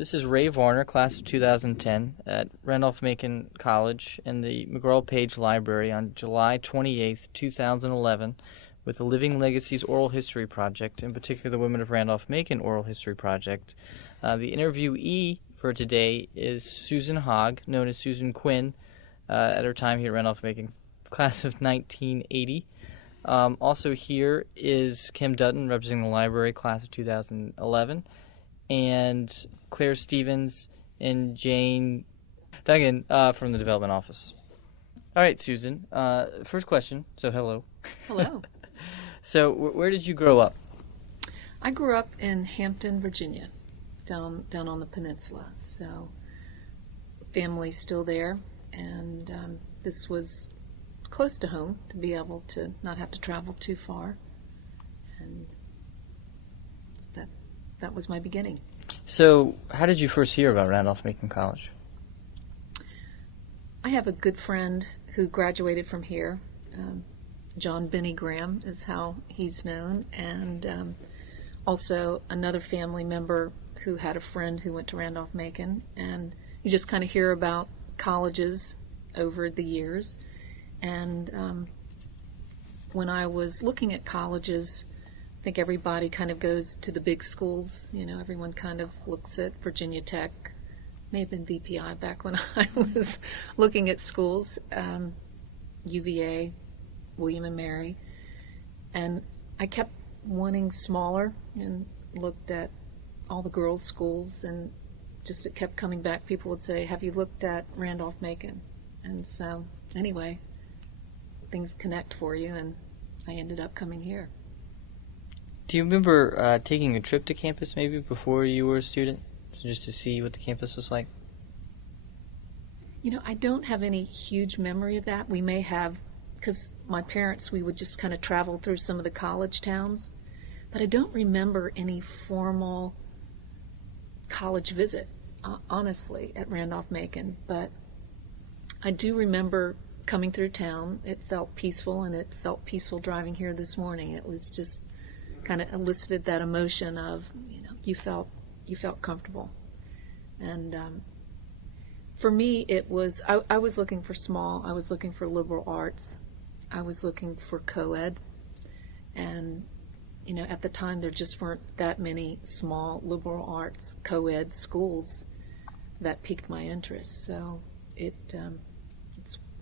This is Ray Varner, class of 2010, at Randolph-Macon College in the McGraw-Page Library on July 28th, 2011, with the Living Legacies Oral History Project, in particular the Women of Randolph-Macon Oral History Project. The interviewee for today is Susan Hogg, known as Susan Quinn, at her time here at Randolph-Macon, class of 1980. Also here is Kim Dutton, representing the library, class of 2011, and Claire Stevens and Jane Duggan from the development office. All right, Susan. First question. So hello. Hello. So where did you grow up? I grew up in Hampton, Virginia, down on the peninsula. So family's still there, and this was close to home to be able to not have to travel too far. And that was my beginning. So how did you first hear about Randolph-Macon College? I have a good friend who graduated from here. John Benny Graham is how he's known, and also another family member who had a friend who went to Randolph-Macon, and you just kind of hear about colleges over the years. And when I was looking at colleges, I think everybody kind of goes to the big schools. You know, everyone kind of looks at Virginia Tech, may have been VPI back when I was looking at schools, UVA, William and Mary. And I kept wanting smaller and looked at all the girls' schools, and just it kept coming back. People would say, "Have you looked at Randolph-Macon?" And so, anyway, things connect for you, and I ended up coming here. Do you remember taking a trip to campus maybe before you were a student, just to see what the campus was like? You know, I don't have any huge memory of that. We may have, because my parents, we would just kind of travel through some of the college towns, but I don't remember any formal college visit, honestly, at Randolph-Macon. But I do remember coming through town. It felt peaceful, and it felt peaceful driving here this morning. It was just kind of elicited that emotion of, you know, you felt comfortable. And for me, it was, I was looking for small, I was looking for liberal arts, I was looking for co-ed, and, you know, at the time there just weren't that many small liberal arts co-ed schools that piqued my interest. So it's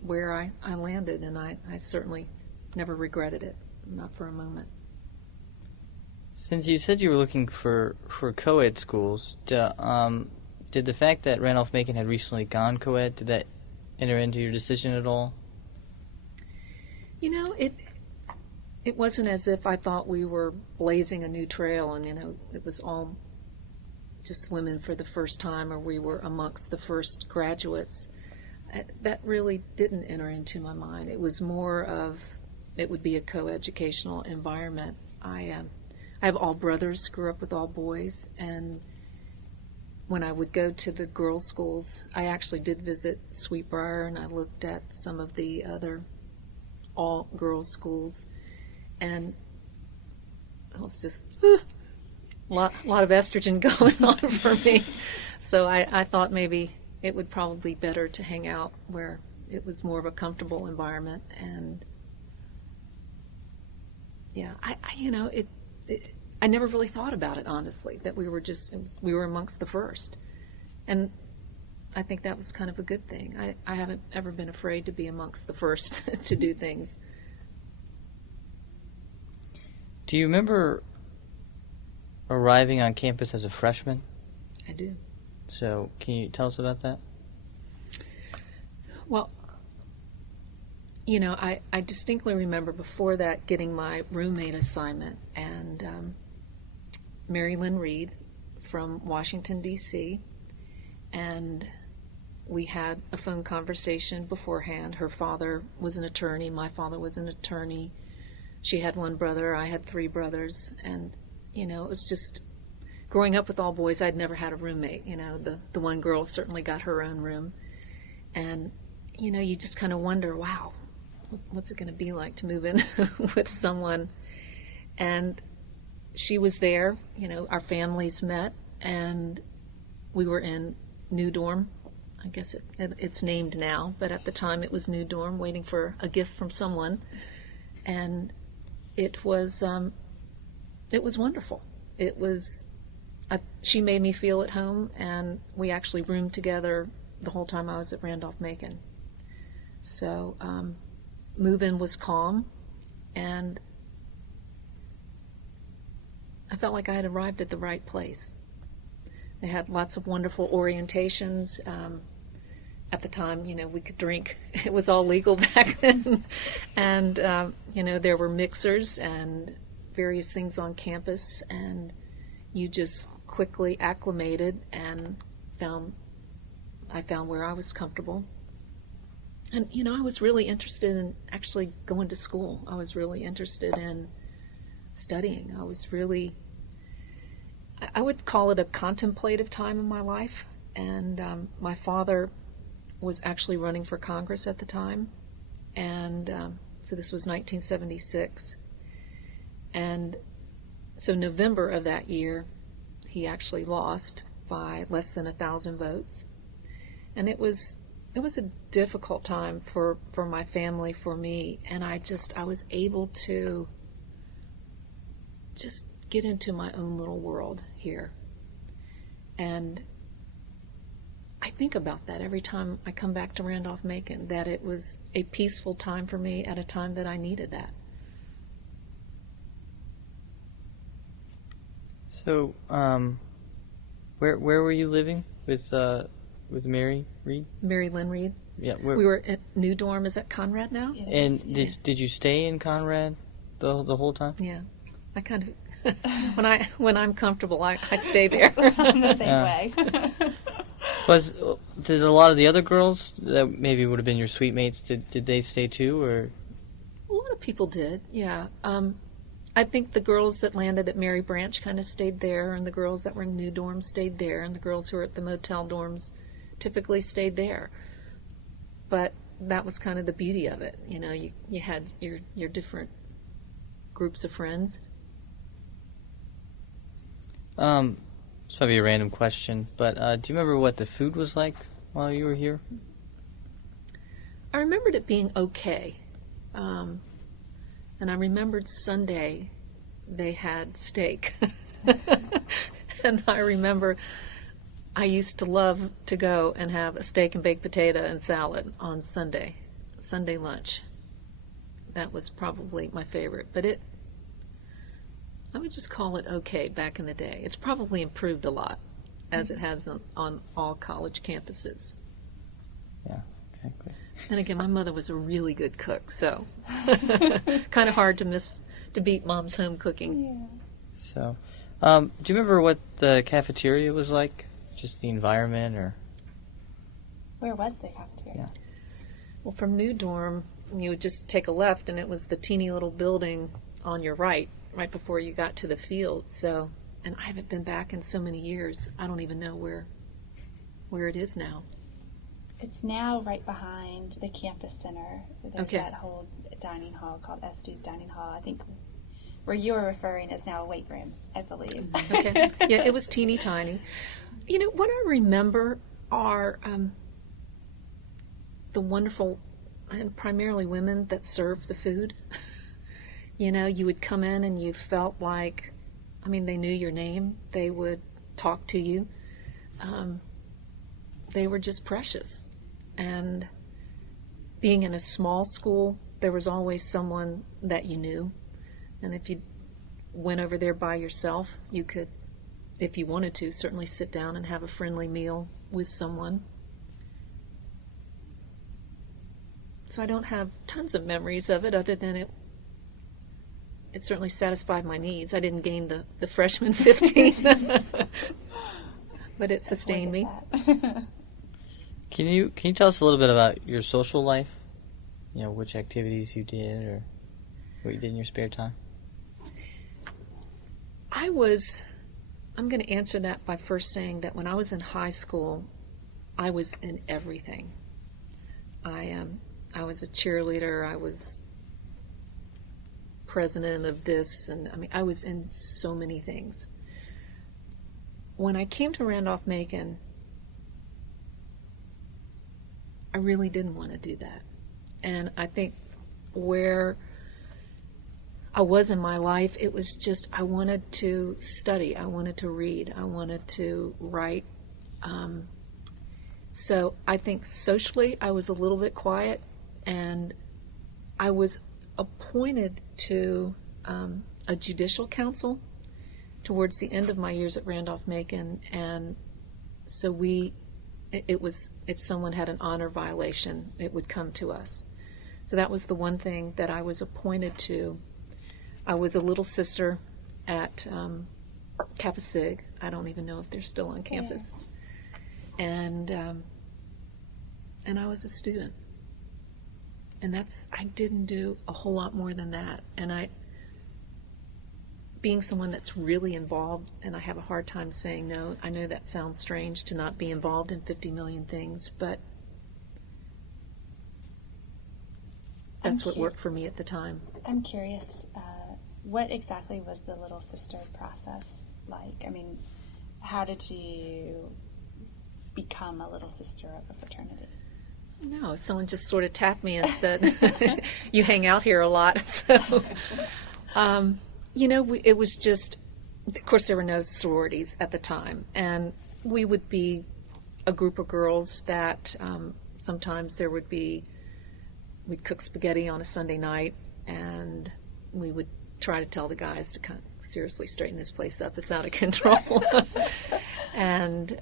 where I landed, and I certainly never regretted it, not for a moment. Since you said you were looking for co-ed schools, did the fact that Randolph-Macon had recently gone co-ed, did that enter into your decision at all? You know, it wasn't as if I thought we were blazing a new trail and, you know, it was all just women for the first time, or we were amongst the first graduates. That really didn't enter into my mind. It was more of, it would be a co-educational environment. I have all brothers, grew up with all boys, and when I would go to the girls' schools, I actually did visit Sweetbriar, and I looked at some of the other all-girls schools, and it was just a lot of estrogen going on for me. So I thought maybe it would probably be better to hang out where it was more of a comfortable environment. And yeah, I never really thought about it, honestly, that we were amongst the first. And I think that was kind of a good thing. I haven't ever been afraid to be amongst the first to do things. Do you remember arriving on campus as a freshman? I do. So can you tell us about that? Well, you know, I distinctly remember before that getting my roommate assignment, and Mary Lynn Reed from Washington, D.C., and we had a phone conversation beforehand. Her father was an attorney, my father was an attorney. She had one brother, I had three brothers, and, you know, it was just growing up with all boys. I'd never had a roommate. You know, the one girl certainly got her own room, and, you know, you just kind of wonder, wow, what's it going to be like to move in with someone? And she was there, you know, our families met, and we were in New Dorm. I guess it's named now, but at the time it was New Dorm, waiting for a gift from someone. And it was wonderful. She made me feel at home, and we actually roomed together the whole time I was at Randolph-Macon. So move-in was calm, and I felt like I had arrived at the right place. They had lots of wonderful orientations. At the time, we could drink. It was all legal back then. And, there were mixers and various things on campus, and you just quickly acclimated and I found where I was comfortable. And, I was really interested in actually going to school. I was really interested in studying. I would call it a contemplative time in my life. And my father was actually running for Congress at the time. And so this was 1976. And so November of that year, he actually lost by less than 1,000 votes. And it was a difficult time for my family, for me, and I was able to just get into my own little world here. And I think about that every time I come back to Randolph-Macon, that it was a peaceful time for me at a time that I needed that. So, where were you living with Mary Reed? Mary Lynn Reed. Yeah, we were at New Dorm. Is that Conrad now? Yes, and yeah. did you stay in Conrad the whole time? Yeah, I kind of when I'm comfortable, I stay there. I'm the same way. Did a lot of the other girls that maybe would have been your suite mates, did they stay too, or? A lot of people did, yeah. I think the girls that landed at Mary Branch kind of stayed there, and the girls that were in New Dorm stayed there, and the girls who were at the motel dorms typically stayed there. But that was kind of the beauty of it. You had your different groups of friends. It's probably a random question, but do you remember what the food was like while you were here? I remembered it being okay. And I remembered Sunday they had steak. And I remember I used to love to go and have a steak and baked potato and salad on Sunday lunch. That was probably my favorite. But I would just call it okay back in the day. It's probably improved a lot, as it has on all college campuses. Yeah, exactly. And again, my mother was a really good cook, so kind of hard to beat Mom's home cooking. Yeah. So, do you remember what the cafeteria was like? Just the environment, or? Where was the cafeteria? Yeah. Well, from New Dorm, you would just take a left, and it was the teeny little building on your right before you got to the field. So, and I haven't been back in so many years, I don't even know where it is now. It's now right behind the campus center. There's that whole dining hall called Estes Dining Hall. I think where you were referring is now a weight room, I believe. Okay. Yeah, it was teeny tiny. What I remember are the wonderful, and primarily women that served the food. You would come in and you felt like, they knew your name. They would talk to you. They were just precious. And being in a small school, there was always someone that you knew. And if you went over there by yourself, you could, if you wanted to, certainly sit down and have a friendly meal with someone. So I don't have tons of memories of it, other than it certainly satisfied my needs. I didn't gain the freshman 15, but it sustained me. Can you tell us a little bit about your social life? Which activities you did, or what you did in your spare time? I'm going to answer that by first saying that when I was in high school, I was in everything. I was a cheerleader. I was president of this, and I was in so many things. when I came to Randolph-Macon, I really didn't want to do that. And I think where I was in my life, it was just I wanted to study, I wanted to read, I wanted to write. So I think socially I was a little bit quiet, and I was appointed to a judicial council towards the end of my years at Randolph-Macon, and so it was, if someone had an honor violation, it would come to us. So that was the one thing that I was appointed to. I was a little sister at Kappa Sig. I don't even know if they're still on campus. Yeah. And I was a student. And I didn't do a whole lot more than that. And being someone that's really involved, and I have a hard time saying no, I know that sounds strange to not be involved in 50 million things, but that's what worked for me at the time. I'm curious, what exactly was the Little Sister process like? I mean, how did you become a Little Sister of a fraternity? No, someone just sort of tapped me and said, you hang out here a lot. So, it was just, of course, there were no sororities at the time. And we would be a group of girls that sometimes we'd cook spaghetti on a Sunday night, and we would try to tell the guys to kind of seriously straighten this place up. It's out of control. And,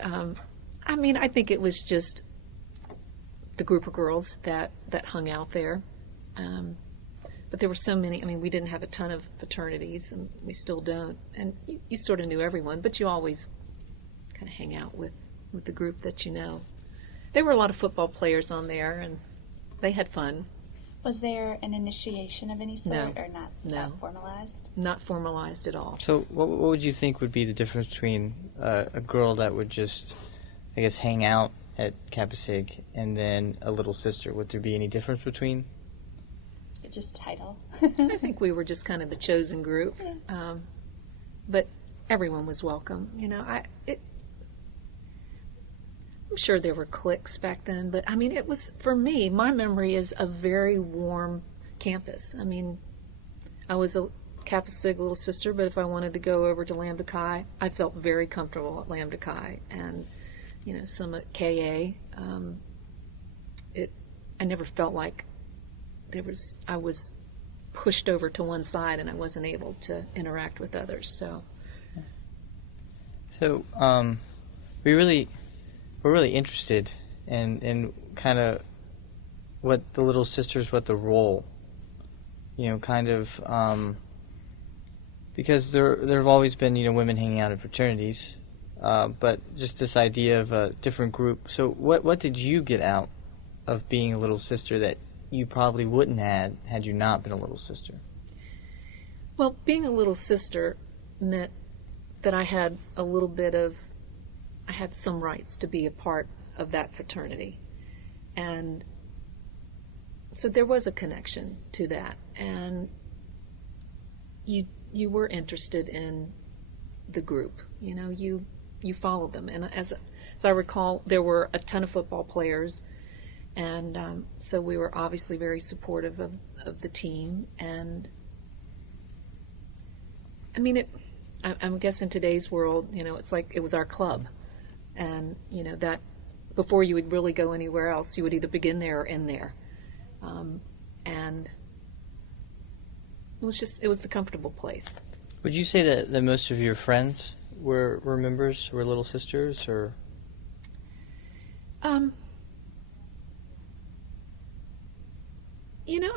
I think it was just the group of girls that hung out there. But there were so many. We didn't have a ton of fraternities, and we still don't. And you sort of knew everyone, but you always kind of hang out with the group that you know. There were a lot of football players on there, and they had fun. Was there an initiation of any sort, No. or not formalized? Not formalized at all. So what would you think would be the difference between a girl that would just, I guess, hang out at Kappa Sig and then a little sister? Would there be any difference between? Was it just title? I think we were just kind of the chosen group. Yeah. But everyone was welcome. I'm sure there were cliques back then, but it was, for me, my memory is a very warm campus. I was a Kappa Sig little sister, but if I wanted to go over to Lambda Chi, I felt very comfortable at Lambda Chi. And, some at KA, I never felt like I was pushed over to one side and I wasn't able to interact with others. So we're really interested in kind of what the Little Sisters, what the role, because there have always been, women hanging out in fraternities, but just this idea of a different group. So what did you get out of being a little sister that you probably wouldn't have had you not been a little sister? Well, being a little sister meant that I had some rights to be a part of that fraternity. And so there was a connection to that. And you were interested in the group. You followed them. And as I recall, there were a ton of football players. And so we were obviously very supportive of the team. And I guess in today's world, it's like it was our club. And, that before you would really go anywhere else, you would either begin there or end there. And it was the comfortable place. Would you say that most of your friends were members, were little sisters, or?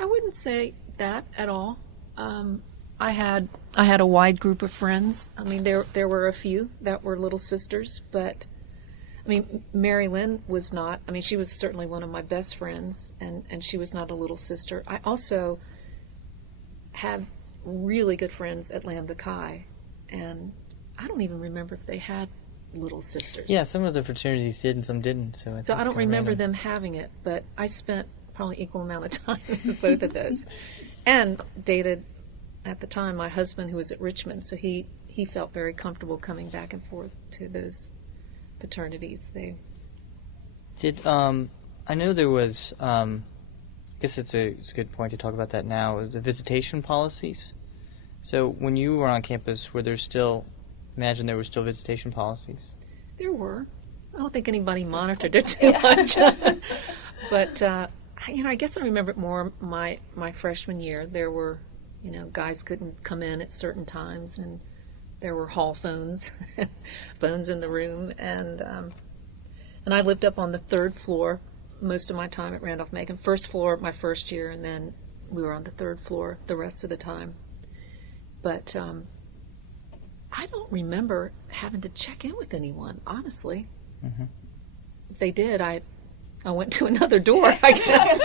I wouldn't say that at all. I had a wide group of friends. There were a few that were little sisters, but Mary Lynn was not. She was certainly one of my best friends, and she was not a little sister. I also had really good friends at Lambda Chi, and I don't even remember if they had little sisters. Yeah, some of the fraternities did and some didn't. So I don't remember them having it, but I spent probably equal amount of time with both of those, and dated at the time my husband, who was at Richmond. So he he felt very comfortable coming back and forth to those fraternities. I know there was, I guess it's a good point to talk about that now, is the visitation policies. So when you were on campus, were there still, imagine there were still visitation policies? There were. I don't think anybody monitored it too much. But, I guess I remember it more my freshman year. There were, guys couldn't come in at certain times, and there were hall phones, phones in the room, and I lived up on the third floor most of my time at Randolph-Macon. First floor my first year, and then we were on the third floor the rest of the time. But I don't remember having to check in with anyone, honestly. Mm-hmm. If they did, I went to another door, I guess.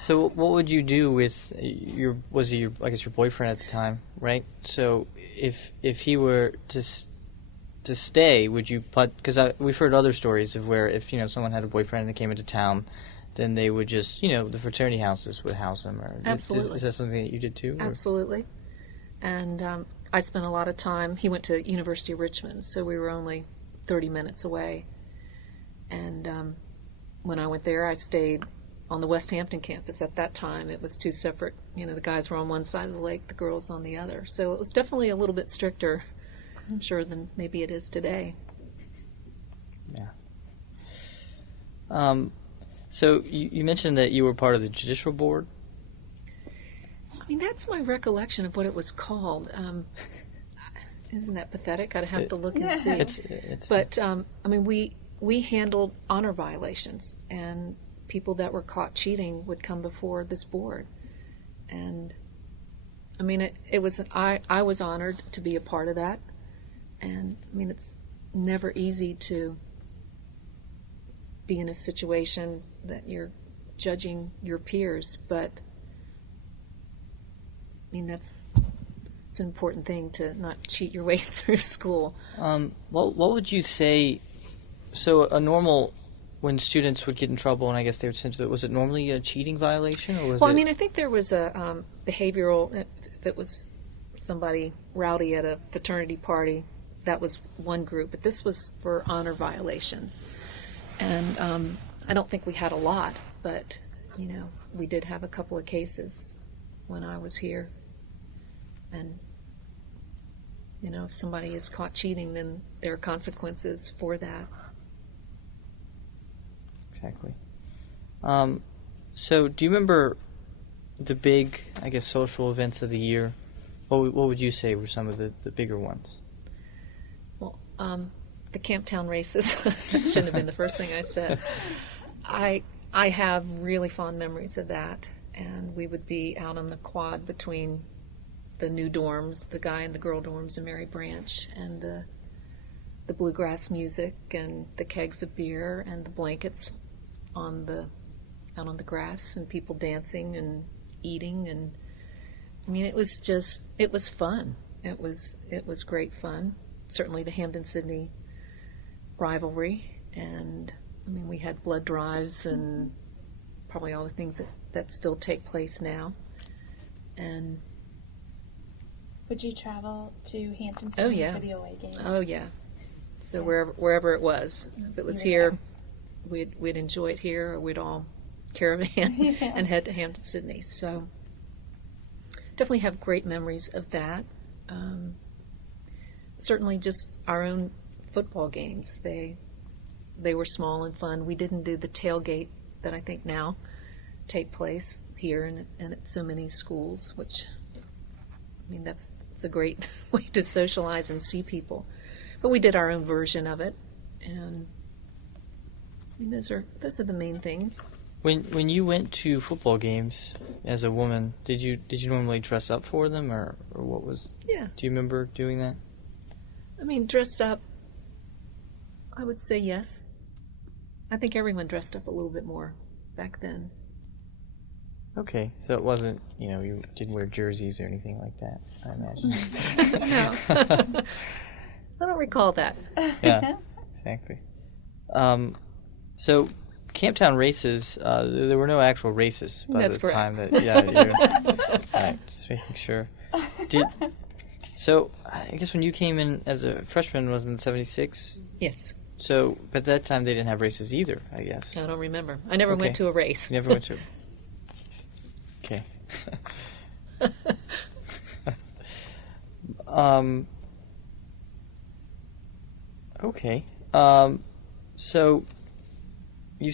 So what would you do with your boyfriend at the time, right? So if he were to stay, would you because we've heard other stories of where if someone had a boyfriend and they came into town, then they would just the fraternity houses would house them. Or Absolutely. Is that something that you did too? Or? Absolutely. And I spent a lot of time. He went to University of Richmond, so we were only 30 minutes away. And when I went there, I stayed on the West Hampton campus. At that time, it was two separate. The guys were on one side of the lake, the girls on the other. So it was definitely a little bit stricter, I'm sure, than maybe it is today. Yeah. So you mentioned that you were part of the judicial board. That's my recollection of what it was called. Isn't that pathetic? I'd have to look and see. But we handled honor violations, and people that were caught cheating would come before this board. And it was I was honored to be a part of that. And it's never easy to be in a situation that you're judging your peers, but it's an important thing to not cheat your way through school. What would you say? So when students would get in trouble, and I guess they would send to it, was it normally a cheating violation, or was it? I think there was a behavioral. If it was somebody rowdy at a fraternity party, that was one group, but this was for honor violations. And I don't think we had a lot, but we did have a couple of cases when I was here. And if somebody is caught cheating, then there are consequences for that. Exactly. So do you remember the big, I guess, social events of the year? What would you say were some of the bigger ones? Well, the Camptown races shouldn't have been the first thing I said. I have really fond memories of that, and we would be out on the quad between the new dorms, the guy and the girl dorms in Mary Branch, and the bluegrass music and the kegs of beer and the blankets out on the grass and people dancing and eating. And it was fun. It was great fun. Certainly the Hampden-Sydney rivalry, and we had blood drives and probably all the things that still take place now. And would you travel to Hampden-Sydney for the away games? Oh yeah. So wherever it was, if it was here, we'd enjoy it here, or we'd all caravan and head to Hampden-Sydney. So definitely have great memories of that. Certainly just our own football games. They were small and fun. We didn't do the tailgate that I think now take place here and at so many schools, which that's a great way to socialize and see people. But we did our own version of it, and those are the main things. When you went to football games as a woman, did you normally dress up for them, or what was? Yeah. Do you remember doing that? Dressed up, I would say yes. I think everyone dressed up a little bit more back then. Okay, so it wasn't, you didn't wear jerseys or anything like that, I imagine. No. I don't recall that. Yeah, exactly. So, Camptown races, there were no actual races by That's the correct. time that, all right, just making sure. So I guess when you came in as a freshman was in '76. Yes. So, but at that time they didn't have races either, I guess. I don't remember. I never Okay. went to a race. You never went to. Okay. Okay. So you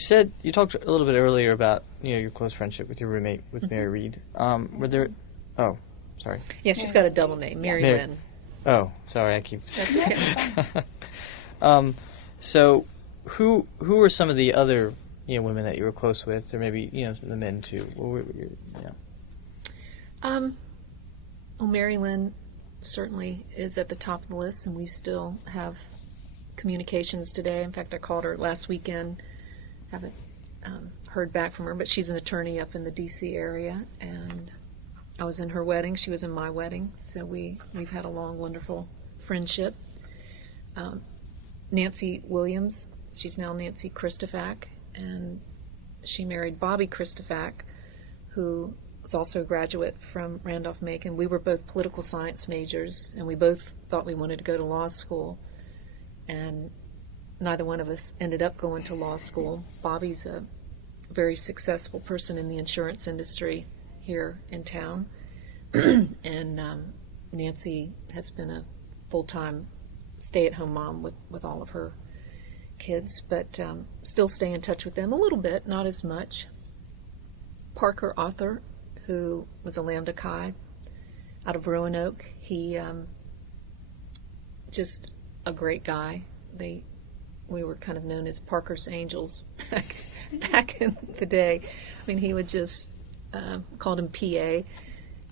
talked a little bit earlier about your close friendship with your roommate with Mary Reed. Were there? Oh, sorry. Yeah, she's got a double name, Mary Mary- Lynn. Oh, sorry. I keep. That's okay. So who were some of the other women that you were close with, or maybe the men too? What were Well, Mary Lynn certainly is at the top of the list, and we still have communications today. In fact, I called her last weekend. Haven't heard back from her, but she's an attorney up in the D.C. area, and I was in her wedding. She was in my wedding, so we've had a long, wonderful friendship. Nancy Williams, she's now Nancy Christofac, and she married Bobby Christofac, who was also a graduate from Randolph-Macon. We were both political science majors, and we both thought we wanted to go to law school, and neither one of us ended up going to law school. Bobby's a very successful person in the insurance industry here in town, and Nancy has been a full-time stay-at-home mom with all of her kids, but still stay in touch with them a little bit, not as much. Parker Arthur, who was a Lambda Chi out of Roanoke, he just a great guy. We were kind of known as Parker's Angels back in the day. I mean, he would just called him PA.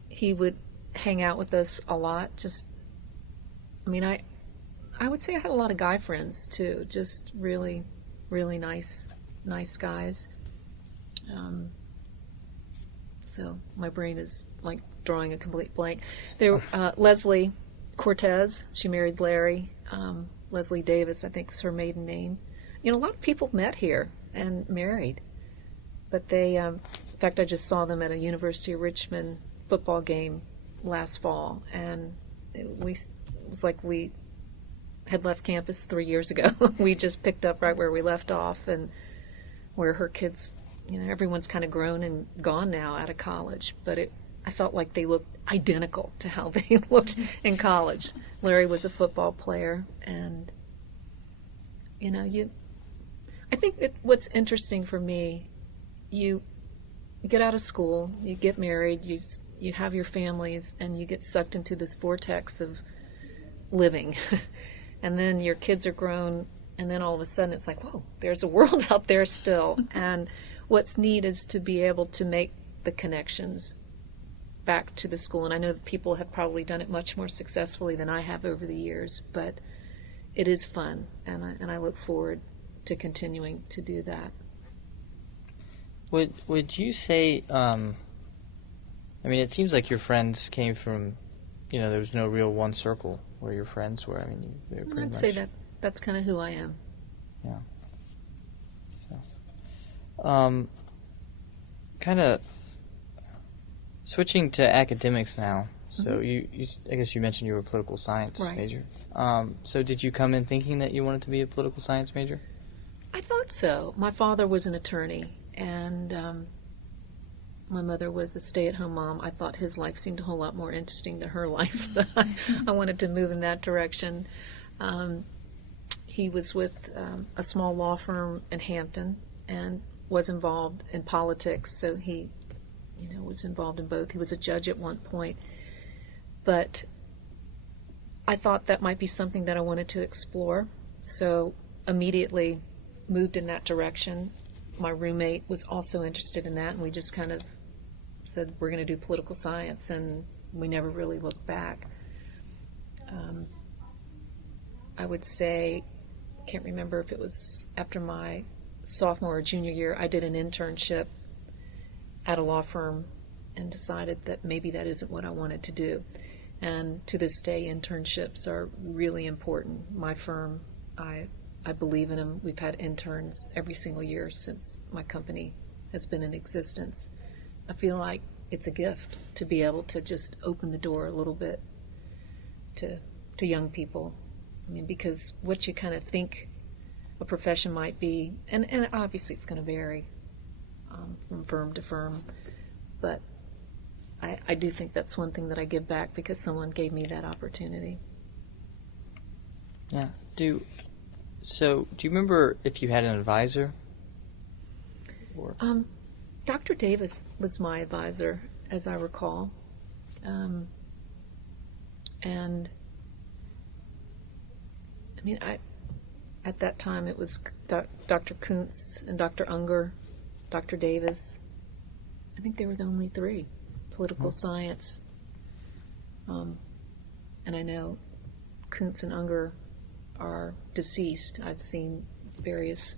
He would hang out with us a lot. I would say I had a lot of guy friends too. Just really, really nice guys. So my brain is like drawing a complete blank. There, Leslie Cortez. She married Larry. Leslie Davis, I think, is her maiden name. A lot of people met here and married, but they. In fact, I just saw them at a University of Richmond football game last fall, and it was like we had left campus 3 years ago. We just picked up right where we left off, and where her kids, everyone's kind of grown and gone now out of college, but I felt like they looked identical to how they looked in college. Larry was a football player, and I think that what's interesting for me, you get out of school, you get married, you have your families, and you get sucked into this vortex of living. And then your kids are grown, and then all of a sudden it's like, whoa, there's a world out there still. And what's neat is to be able to make the connections back to the school. And I know that people have probably done it much more successfully than I have over the years, but it is fun, and I look forward to continuing to do that. Would you say? It seems like your friends came from, there was no real one circle where your friends were. They're pretty I'd much. say that's kind of who I am. Yeah. So, kind of switching to academics now. So I guess you mentioned you were a political science major. So did you come in thinking that you wanted to be a political science major? I thought so. My father was an attorney, and my mother was a stay-at-home mom. I thought his life seemed a whole lot more interesting than her life, so I wanted to move in that direction. He was with a small law firm in Hampton and was involved in politics, so he was involved in both. He was a judge at one point. But I thought that might be something that I wanted to explore, so immediately moved in that direction. My roommate was also interested in that, and we just kind of said we're going to do political science, and we never really looked back. I would say, can't remember if it was after my sophomore or junior year, I did an internship at a law firm and decided that maybe that isn't what I wanted to do. And to this day, internships are really important. My firm, I believe in them. We've had interns every single year since my company has been in existence. I feel like it's a gift to be able to just open the door a little bit to young people. I mean, because what you kind of think a profession might be, and obviously it's going to vary from firm to firm, but I do think that's one thing that I give back because someone gave me that opportunity. Yeah. Do you remember if you had an advisor? Or... Dr. Davis was my advisor, as I recall. And I mean, at that time it was Dr. Kuntz and Dr. Unger, Dr. Davis. I think they were the only three. Political science. And I know Kuntz and Unger are deceased. I've seen various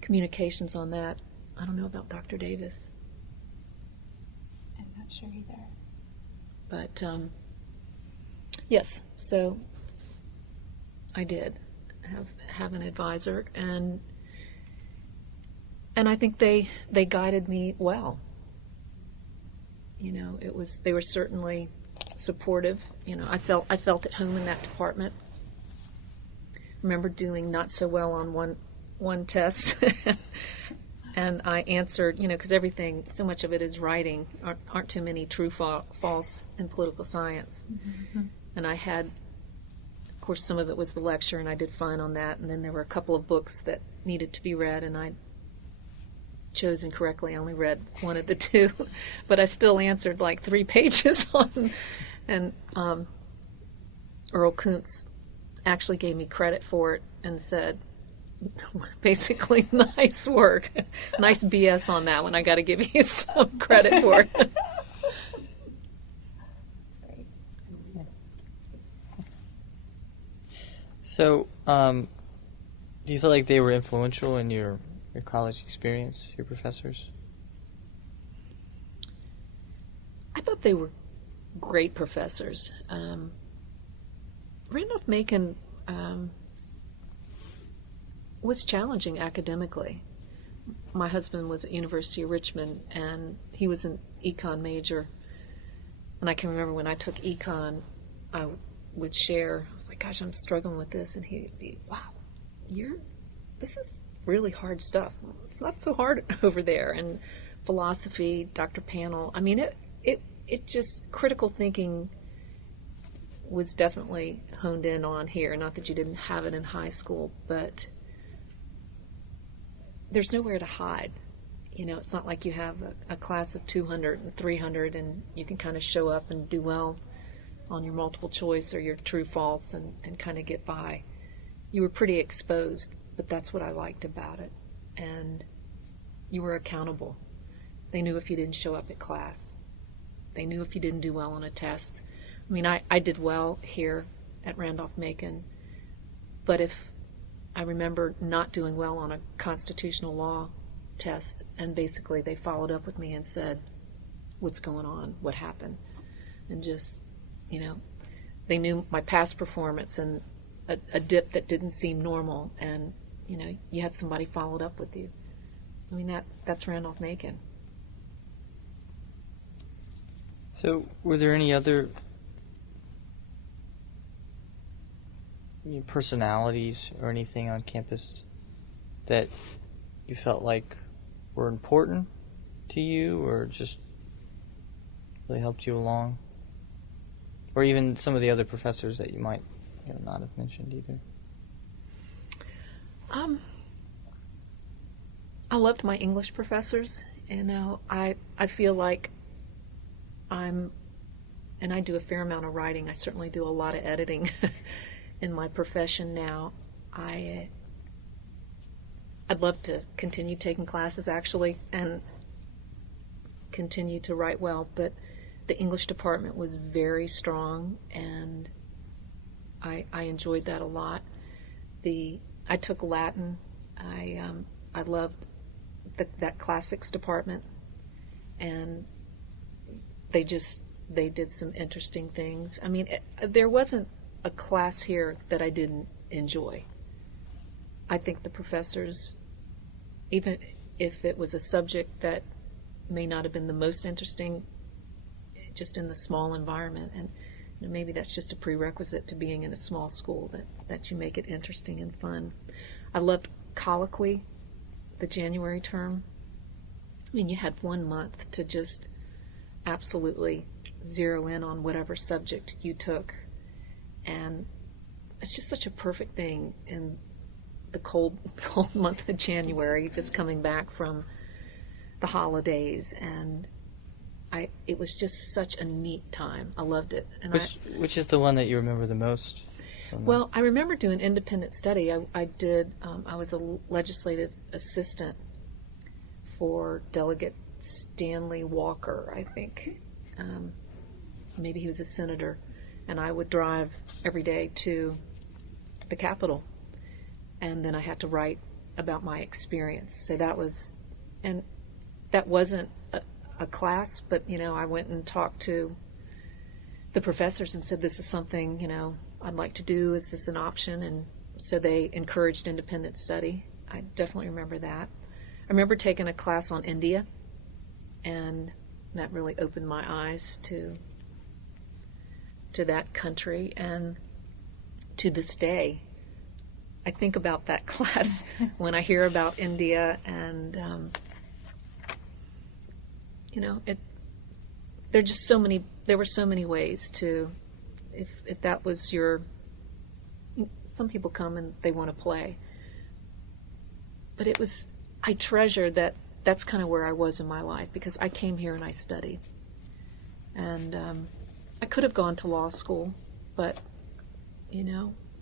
communications on that. I don't know about Dr. Davis. I'm not sure either. But yes, so I did have an advisor, and I think they guided me well. You know, they were certainly supportive. You know, I felt at home in that department. Remember doing not so well on one test, and I answered, you know, because so much of it is writing. Aren't too many true false in political science. Mm-hmm. And I had, of course, some of it was the lecture, and I did fine on that. And then there were a couple of books that needed to be read, and I chose incorrectly. I only read one of the two, but I still answered like 3 pages on. And Earl Kuntz actually gave me credit for it and said, basically, nice work. Nice BS on that one. I got to give you some credit for it. That's great. So, do you feel like they were influential in your college experience, your professors? I thought they were great professors. Randolph-Macon was challenging academically. My husband was at University of Richmond, and he was an econ major. And I can remember when I took econ, I would share, I was like, gosh, I'm struggling with this. And he'd be, wow, this is really hard stuff. It's not so hard over there. And philosophy, Dr. Panel, I mean, it just, critical thinking was definitely honed in on here. Not that you didn't have it in high school, but there's nowhere to hide. You know, it's not like you have a class of 200 and 300 and you can kind of show up and do well on your multiple choice or your true false and kind of get by. You were pretty exposed, but that's what I liked about it. And you were accountable. They knew if you didn't show up at class. They knew if you didn't do well on a test. I mean, I did well here at Randolph-Macon, but if I remember not doing well on a constitutional law test, and basically they followed up with me and said, what's going on? What happened? And just, you know, they knew my past performance and a dip that didn't seem normal, and, you know, you had somebody followed up with you. I mean, that's Randolph-Macon. So, were there any other personalities or anything on campus that you felt like were important to you or just really helped you along? Or even some of the other professors that you might not have mentioned either? I loved my English professors. You know, I feel like and I do a fair amount of writing. I certainly do a lot of editing in my profession now. I'd love to continue taking classes, actually, and continue to write well, but the English department was very strong, and I enjoyed that a lot. I took Latin. I loved that classics department, and they did some interesting things. I mean, there wasn't a class here that I didn't enjoy. I think the professors, even if it was a subject that may not have been the most interesting, just in the small environment, and maybe that's just a prerequisite to being in a small school, that you make it interesting and fun. I loved colloquy, the January term. I mean, you had 1 month to just absolutely zero in on whatever subject you took. And it's just such a perfect thing in the cold month of January, just coming back from the holidays. And it was just such a neat time. I loved it. And which is the one that you remember the most? Well, I remember doing independent study. I was a legislative assistant for Delegate Stanley Walker, I think. Maybe he was a senator. And I would drive every day to the Capitol. And then I had to write about my experience. So that wasn't a class, but, I went and talked to the professors and said, this is something, I'd like to do. Is this an option? And so they encouraged independent study. I definitely remember that. I remember taking a class on India, and that really opened my eyes to that country. And to this day, I think about that class when I hear about India, and there were so many ways to, if that was some people come and they want to play, but I treasure that's kind of where I was in my life, because I came here and I studied, and I could have gone to law school, but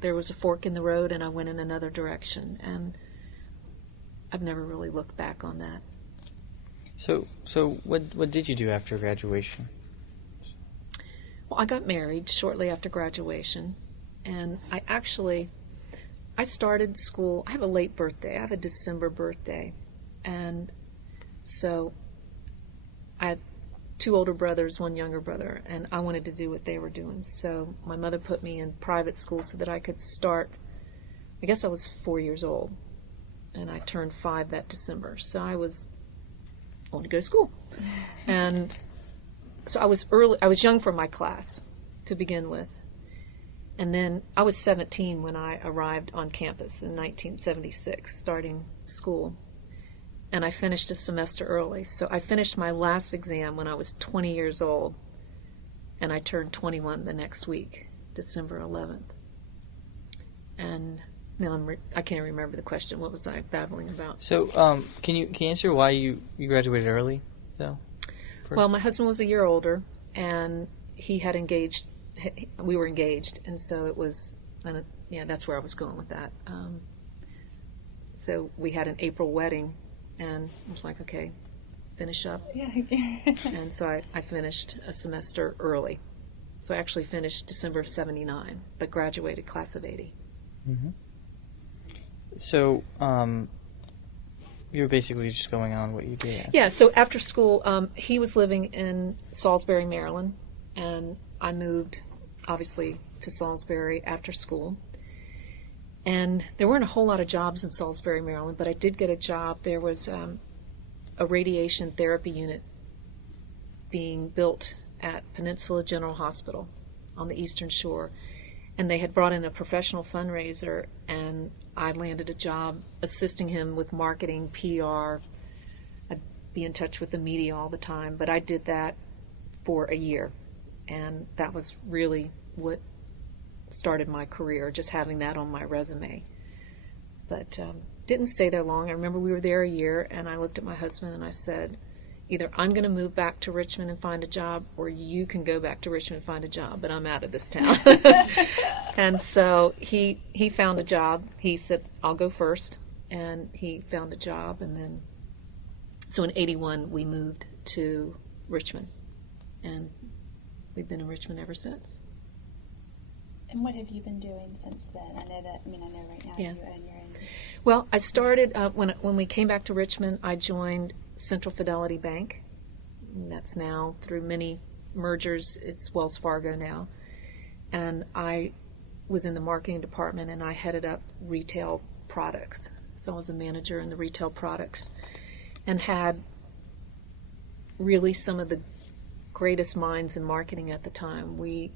there was a fork in the road and I went in another direction, and I've never really looked back on that. So what did you do after graduation? Well, I got married shortly after graduation, and I started school. I have a late birthday. I have a December birthday, and so I had 2 older brothers, 1 younger brother, and I wanted to do what they were doing. So my mother put me in private school so that I could start. I guess I was 4 years old, and I turned 5 that December. So I wanted to go to school, and so I was young for my class to begin with, and then I was 17 when I arrived on campus in 1976, starting school. And I finished a semester early. So I finished my last exam when I was 20 years old, and I turned 21 the next week, December 11th. And now I can't remember the question. What was I babbling about? So can you answer why you graduated early, though? Well, my husband was a year older, and he had engaged. We were engaged, and so it was. That's where I was going with that. So we had an April wedding. And I was like, okay, finish up. Yeah. And so I finished a semester early. So I actually finished December of 79, but graduated class of 80. Mm-hmm. So you were basically just going on what you did. Yeah, so after school, he was living in Salisbury, Maryland, and I moved, obviously, to Salisbury after school. And there weren't a whole lot of jobs in Salisbury, Maryland, but I did get a job. There was a radiation therapy unit being built at Peninsula General Hospital on the Eastern Shore. And they had brought in a professional fundraiser, and I landed a job assisting him with marketing, PR. I'd be in touch with the media all the time, but I did that for a year. And that was really what started my career, just having that on my resume. But didn't stay there long. I remember we were there a year, and I looked at my husband and I said, either I'm going to move back to Richmond and find a job, or you can go back to Richmond and find a job, but I'm out of this town. And so he found a job. He said, I'll go first, and he found a job. And then so in 81 we moved to Richmond, and we've been in Richmond ever since. And what have you been doing since then? I know right now you're in. Well, I started, when we came back to Richmond, I joined Central Fidelity Bank. And that's now, through many mergers, it's Wells Fargo now. And I was in the marketing department, and I headed up retail products. So I was a manager in the retail products, and had really some of the greatest minds in marketing at the time. We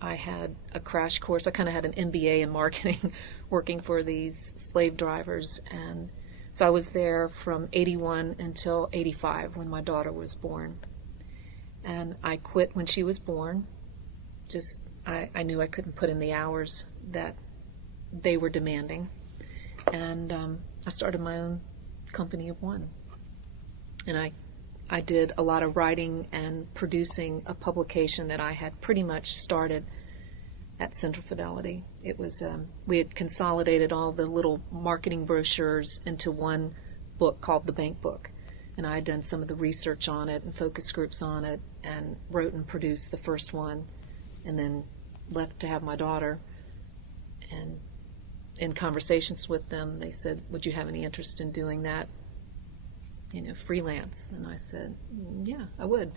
I had a crash course. I kind of had an MBA in marketing working for these slave drivers. And so I was there from 81 until 85 when my daughter was born. And I quit when she was born. Just, I knew I couldn't put in the hours that they were demanding. And I started my own company of one. And I did a lot of writing and producing a publication that I had pretty much started at Central Fidelity. It was, we had consolidated all the little marketing brochures into one book called The Bank Book. And I had done some of the research on it and focus groups on it and wrote and produced the first one and then left to have my daughter. And in conversations with them, they said, would you have any interest in doing that, freelance? And I said, yeah, I would.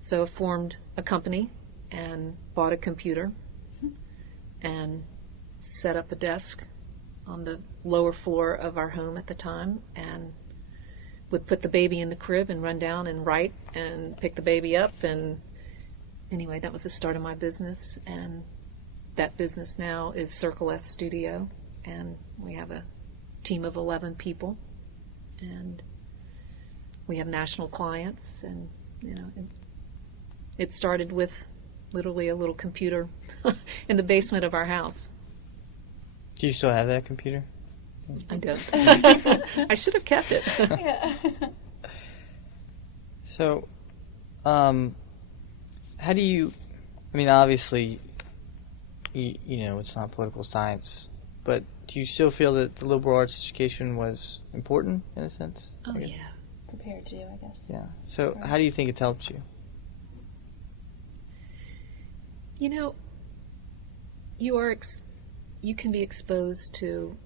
So I formed a company and bought a computer and set up a desk on the lower floor of our home at the time and would put the baby in the crib and run down and write and pick the baby up. And anyway, that was the start of my business. And that business now is Circle S Studio. And we have a team of 11 people. And we have national clients. And, it started with literally a little computer in the basement of our house. Do you still have that computer? I don't. I should have kept it. Yeah. So, how do you, obviously, it's not political science, but do you still feel that the liberal arts education was important in a sense? Oh, yeah. Prepared you, I guess. Yeah. So, how do you think it's helped you? You can be exposed to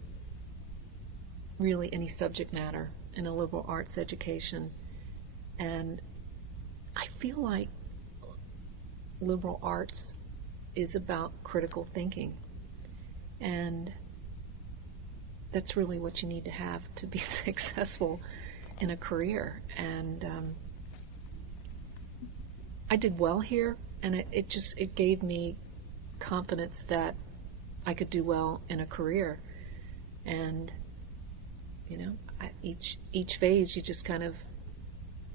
really any subject matter in a liberal arts education. And I feel like liberal arts is about critical thinking. And that's really what you need to have to be successful in a career. And I did well here, and it gave me confidence that I could do well in a career. And each phase you just kind of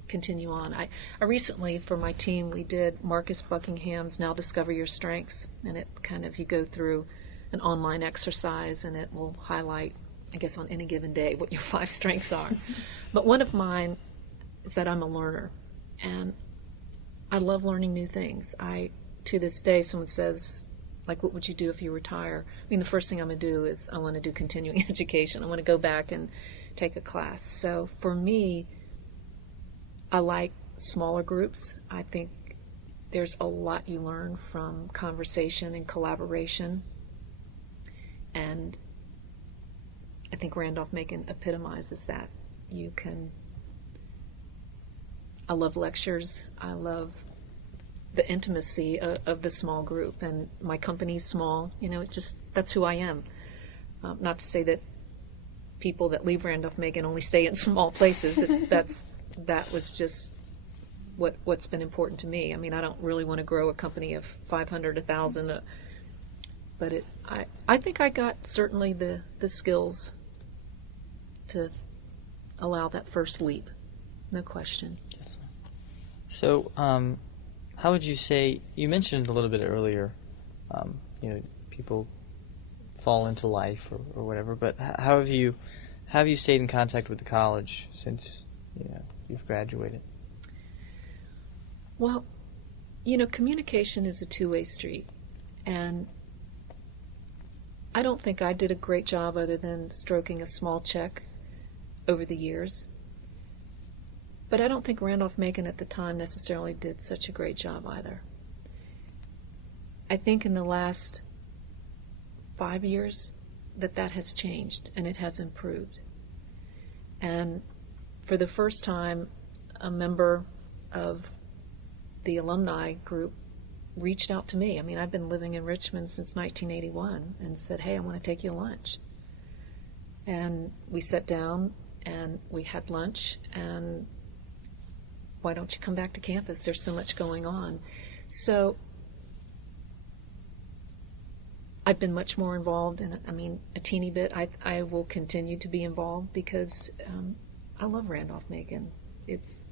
continue on. I recently, for my team, we did Marcus Buckingham's Now Discover Your Strengths, and it kind of, you go through an online exercise and it will highlight, I guess, on any given day what your 5 strengths are. But one of mine is that I'm a learner, and I love learning new things. To this day, someone says, like, what would you do if you retire? The first thing I'm going to do is I want to do continuing education. I want to go back and take a class. So for me, I like smaller groups. I think there's a lot you learn from conversation and collaboration. And I think Randolph-Macon epitomizes that. I love lectures. I love the intimacy of the small group, and my company's small. That's who I am. Not to say that people that leave Randolph-Macon only stay in small places. That was just what's been important to me. I don't really want to grow a company of 500, 1,000, but I think I got certainly the skills to allow that first leap, no question. So, how would you say, you mentioned a little bit earlier, people fall into life or whatever, but how have you stayed in contact with the college since you've graduated? Well, communication is a two-way street, and I don't think I did a great job other than stroking a small check over the years. But I don't think Randolph-Macon at the time necessarily did such a great job either. I think in the last 5 years that has changed and it has improved. And for the first time, a member of the alumni group reached out to me. I've been living in Richmond since 1981 and said, hey, I want to take you to lunch. And we sat down and we had lunch, and why don't you come back to campus? There's so much going on. So I've been much more involved, and I mean, a teeny bit. I will continue to be involved because I love Randolph-Macon. It's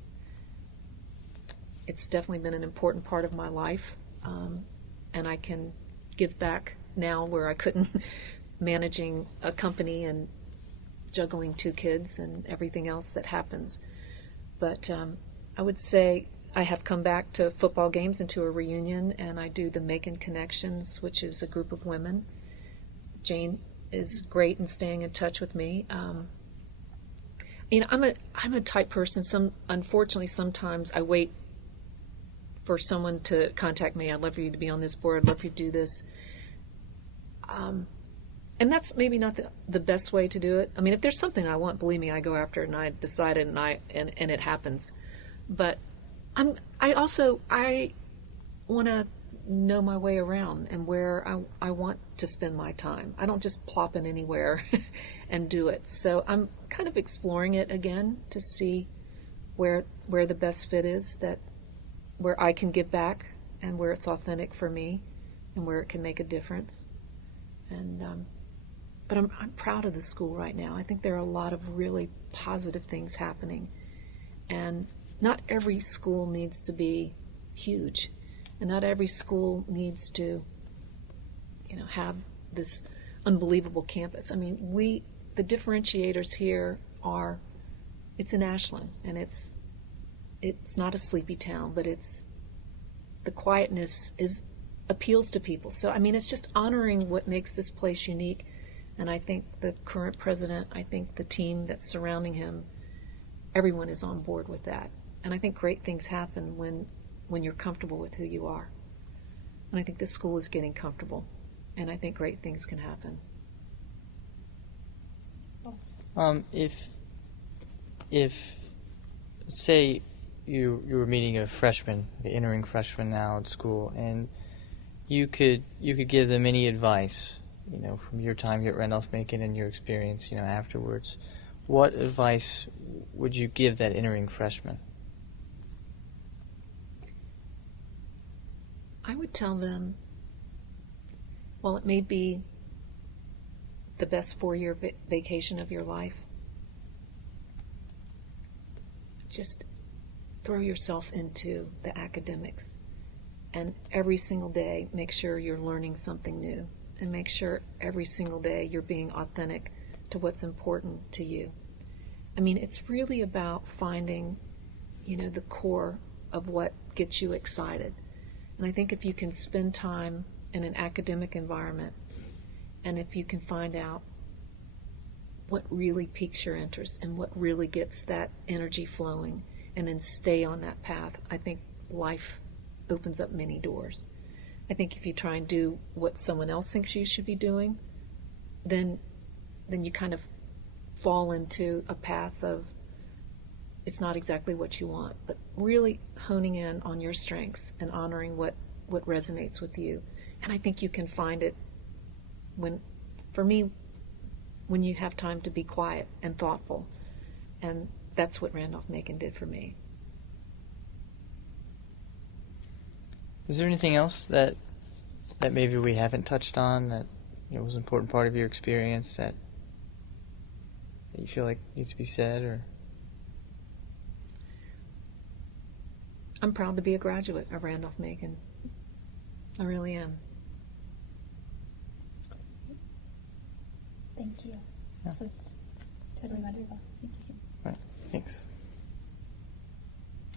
definitely been an important part of my life, and I can give back now where I couldn't, managing a company and juggling 2 kids and everything else that happens. But I would say I have come back to football games and to a reunion, and I do the Macon Connections, which is a group of women. Jane is great in staying in touch with me. You know, I'm a type person. Unfortunately, sometimes I wait for someone to contact me. I'd love for you to be on this board. I'd love for you to do this. And that's maybe not the best way to do it. I mean, if there's something I want, believe me, I go after it, and I decide it, and it happens. But I also want to know my way around and where I want to spend my time. I don't just plop in anywhere and do it. So I'm kind of exploring it again to see where the best fit is, that where I can give back and where it's authentic for me and where it can make a difference. And but I'm proud of the school right now. I think there are a lot of really positive things happening, and not every school needs to be huge, and not every school needs to, you know, have this unbelievable campus. I mean, the differentiators here are, it's in Ashland, and it's not a sleepy town, but the quietness appeals to people. So I mean, it's just honoring what makes this place unique. And I think the current president, I think the team that's surrounding him, everyone is on board with that. And I think great things happen when you're comfortable with who you are. And I think this school is getting comfortable. And I think great things can happen. If say you were meeting a freshman, the entering freshman now at school, and you could give them any advice, you know, from your time here at Randolph-Macon and your experience, you know, afterwards, what advice would you give that entering freshman? I would tell them, while it may be the best 4-year vacation of your life, just throw yourself into the academics, and every single day make sure you're learning something new, and make sure every single day you're being authentic to what's important to you. I mean, it's really about finding, you know, the core of what gets you excited. And I think if you can spend time in an academic environment, and if you can find out what really piques your interest and what really gets that energy flowing, and then stay on that path, I think life opens up many doors. I think if you try and do what someone else thinks you should be doing, then you kind of fall into a path of, it's not exactly what you want, but really honing in on your strengths and honoring what resonates with you. And I think you can find it when you have time to be quiet and thoughtful. And that's what Randolph-Macon did for me. Is there anything else that maybe we haven't touched on that, you know, was an important part of your experience that you feel like needs to be said? Or I'm proud to be a graduate of Randolph-Macon. I really am. Thank you. Yeah. This is totally wonderful.